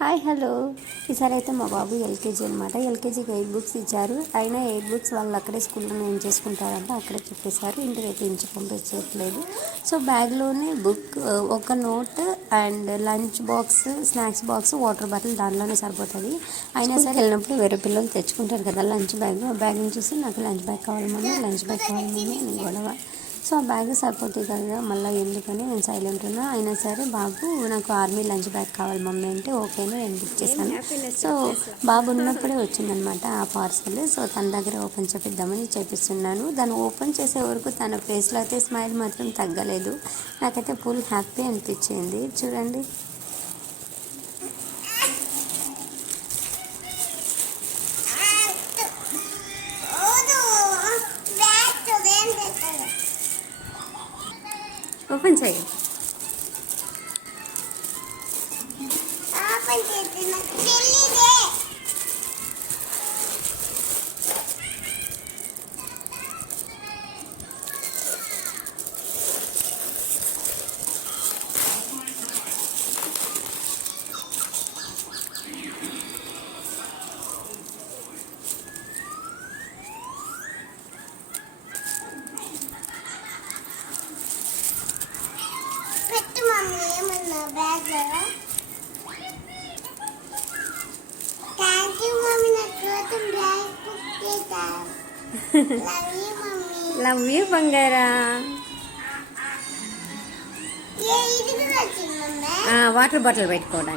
Hi hello. ఈసారి అయితే మా బాబు ఎల్కేజీ అనమాట. ఎల్కేజీకి 8 బుక్స్ ఇచ్చారు. అయినా 8 బుక్స్ వాళ్ళు అక్కడే స్కూల్లో ఏం చేసుకుంటారంటే అక్కడే చెప్పేశారు. ఇంటికి అయితే ఇంచి పంపించట్లేదు. సో బ్యాగ్లోనే బుక్, ఒక note and lunch box, snacks box, water bottle దానిలోనే సరిపోతుంది. అయినా సరే వెళ్ళినప్పుడు వేరే పిల్లలు తెచ్చుకుంటారు కదా లంచ్ బ్యాగ్. ఆ బ్యాగ్ని చూసి నాకు లంచ్ బ్యాగ్ కావాలి మమ్మీ, లంచ్ బ్యాగ్ కావాలి మమ్మీ అని గొడవ. సో ఆ బ్యాగ్ సరిపోతుంది కదా మళ్ళీ ఎందుకని నేను సైలెంట్ ఉన్నా. అయినా సరే బాబు నాకు ఆర్మీ లంచ్ బ్యాగ్ కావాలి మమ్మీ అంటే ఓకేనా నేను బుక్ చేశాను. సో బాబు ఉన్నప్పుడే వచ్చిందనమాట ఆ పార్సల్. సో తన దగ్గర ఓపెన్ చేపిద్దామని చేపిస్తున్నాను. దాన్ని ఓపెన్ చేసే వరకు తన ఫేస్లో అయితే స్మైల్ మాత్రం తగ్గలేదు. నాకైతే ఫుల్ హ్యాపీ అనిపించింది చూడండి. ఓపెన్ చేయి. లవ్ యూ బంగారా. వాటర్ బాటిల్ పెట్టుకోవడానికి.